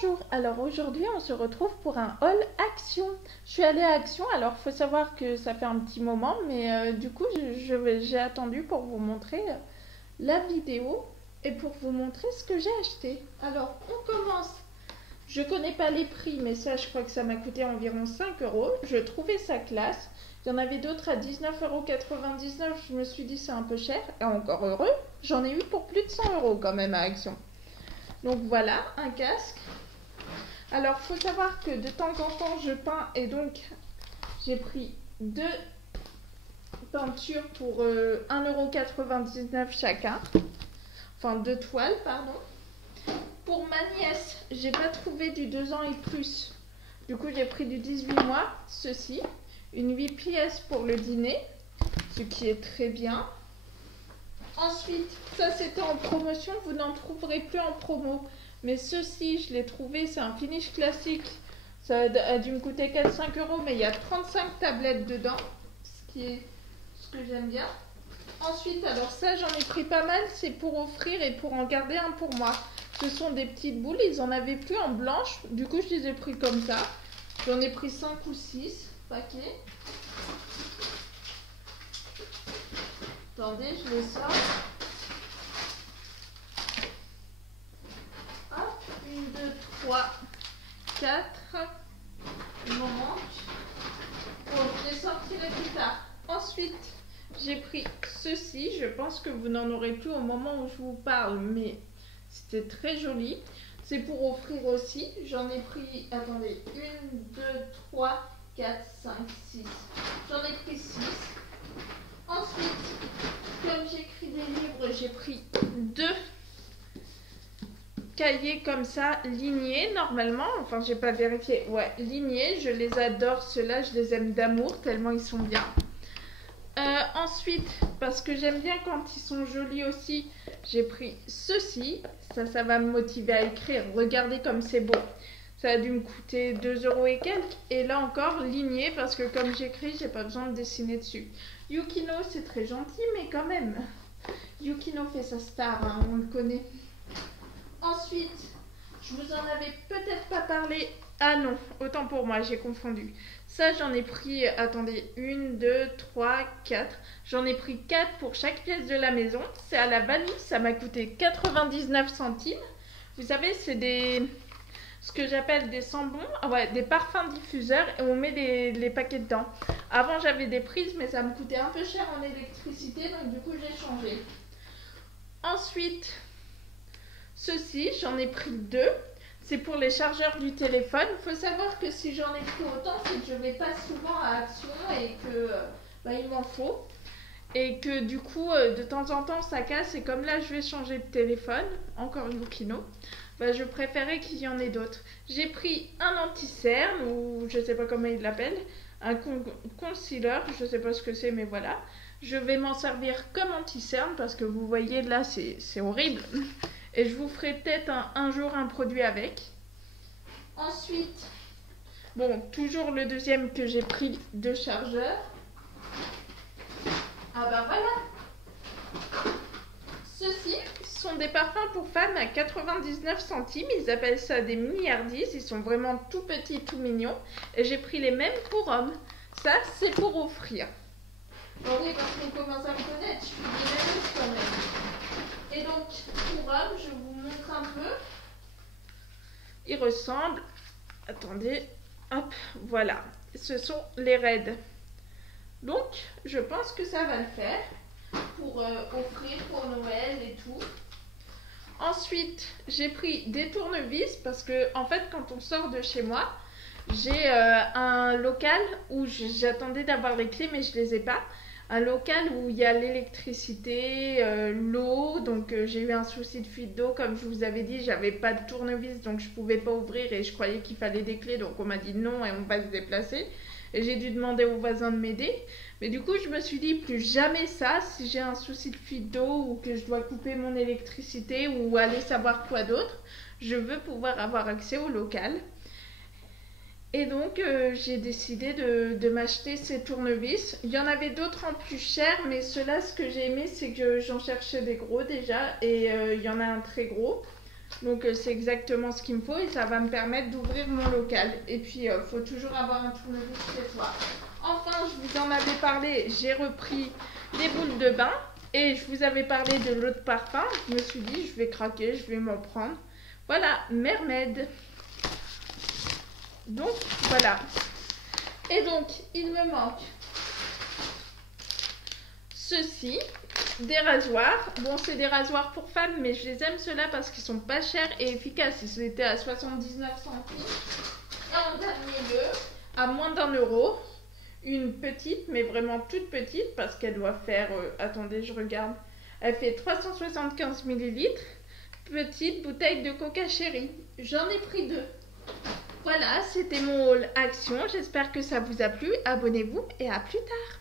Bonjour, alors aujourd'hui on se retrouve pour un haul Action. Je suis allée à Action, alors faut savoir que ça fait un petit moment, mais du coup j'ai attendu pour vous montrer la vidéo et pour vous montrer ce que j'ai acheté. Alors on commence, je connais pas les prix, mais ça je crois que ça m'a coûté environ 5 euros. Je trouvais ça classe, il y en avait d'autres à 19,99 €, je me suis dit c'est un peu cher, et encore heureux, j'en ai eu pour plus de 100 € quand même à Action. Donc voilà, un casque. Alors, faut savoir que de temps en temps, je peins et donc j'ai pris deux peintures pour 1,99 € chacun. Enfin, deux toiles, pardon. Pour ma nièce, j'ai pas trouvé du 2 ans et plus. Du coup, j'ai pris du 18 mois, ceci. Une 8 pièces pour le dîner, ce qui est très bien. Ensuite, ça c'était en promotion, vous n'en trouverez plus en promo. Mais ceci, je l'ai trouvé, c'est un finish classique. Ça a dû me coûter 4-5 €, mais il y a 35 tablettes dedans, ce qui est ce que j'aime bien. Ensuite, alors ça, j'en ai pris pas mal, c'est pour offrir et pour en garder un pour moi. Ce sont des petites boules, ils en avaient plus en blanche, du coup je les ai pris comme ça. J'en ai pris 5 ou 6 paquets. Attendez, je les sors. Hop, 1, 2, 3, 4. Il m'en manque. Bon, je les sortirai plus tard. Ensuite, j'ai pris ceci. Je pense que vous n'en aurez plus au moment où je vous parle, mais c'était très joli. C'est pour offrir aussi. J'en ai pris, attendez, 1, 2, 3, 4, 5, 6. J'en ai pris 6. Ensuite, comme j'écris des livres, j'ai pris 2 cahiers comme ça, lignés normalement. Enfin, j'ai pas vérifié. Ouais, lignés. Je les adore, ceux-là. Je les aime d'amour, tellement ils sont bien. Ensuite, parce que j'aime bien quand ils sont jolis aussi, j'ai pris ceci. Ça va me motiver à écrire. Regardez comme c'est beau. Ça a dû me coûter 2 € et quelques. Et là encore, ligné, parce que comme j'écris, j'ai pas besoin de dessiner dessus. Yukino, c'est très gentil, mais quand même. Yukino fait sa star, hein, on le connaît. Ensuite, je vous en avais peut-être pas parlé. Ah non, autant pour moi, j'ai confondu. Ça, j'en ai pris, attendez, 1, 2, 3, 4. J'en ai pris 4 pour chaque pièce de la maison. C'est à la vanille, ça m'a coûté 99 centimes. Vous savez, c'est ce que j'appelle des sambons, ouais, des parfums diffuseurs, et on met les paquets dedans. Avant, j'avais des prises, mais ça me coûtait un peu cher en électricité, donc du coup, j'ai changé. Ensuite, ceci, j'en ai pris 2. C'est pour les chargeurs du téléphone. Il faut savoir que si j'en ai pris autant, c'est que je ne vais pas souvent à Action et que il m'en faut. Et que du coup, de temps en temps, ça casse. Et comme là, je vais changer de téléphone, encore Yukino, je préférais qu'il y en ait d'autres. J'ai pris un anti-cerne, ou je ne sais pas comment il l'appelle, un concealer, je ne sais pas ce que c'est, mais voilà. Je vais m'en servir comme anti-cerne parce que vous voyez là, c'est horrible. Et je vous ferai peut-être un jour un produit avec. Ensuite, bon, toujours le deuxième que j'ai pris de chargeur. Ah bah voilà. Ceux-ci sont des parfums pour femmes à 99 centimes. Ils appellent ça des milliardises. Ils sont vraiment tout petits, tout mignons. Et j'ai pris les mêmes pour hommes. Ça, c'est pour offrir. Bon, oui, parce qu'on commence à me connaître. Je suis généreuse quand même. Et donc, pour hommes, je vous montre un peu. Ils ressemblent. Attendez. Hop, voilà. Ce sont les raids. Donc, je pense que ça va le faire pour offrir pour Noël et tout. Ensuite, j'ai pris des tournevis parce que, en fait, quand on sort de chez moi, j'ai un local où j'attendais d'avoir les clés, mais je les ai pas. Un local où il y a l'électricité, l'eau, donc j'ai eu un souci de fuite d'eau, comme je vous avais dit, j'avais pas de tournevis, donc je pouvais pas ouvrir et je croyais qu'il fallait des clés, donc on m'a dit non et on va se déplacer. Et j'ai dû demander aux voisins de m'aider. Mais du coup, je me suis dit, plus jamais ça, si j'ai un souci de fuite d'eau ou que je dois couper mon électricité ou aller savoir quoi d'autre, je veux pouvoir avoir accès au local. Et donc, j'ai décidé de m'acheter ces tournevis. Il y en avait d'autres en plus cher, mais ceux-là, ce que j'ai aimé, c'est que j'en cherchais des gros déjà. Et il y en a un très gros. Donc c'est exactement ce qu'il me faut et ça va me permettre d'ouvrir mon local. Et puis il faut toujours avoir un tournevis chez soi. Enfin, je vous en avais parlé, j'ai repris les boules de bain et je vous avais parlé de l'eau de parfum. Je me suis dit, je vais craquer, je vais m'en prendre. Voilà, Mermaid. Donc voilà. Et donc il me manque ceci. Des rasoirs. Bon, c'est des rasoirs pour femmes, mais je les aime ceux-là parce qu'ils sont pas chers et efficaces. Ils étaient à 79 centimes. Et en dernier lieu, à moins d'1 €, une petite, mais vraiment toute petite, parce qu'elle doit faire... attendez, je regarde. Elle fait 375 millilitres. Petite bouteille de Coca Chéri. J'en ai pris 2. Voilà, c'était mon haul action. J'espère que ça vous a plu. Abonnez-vous et à plus tard.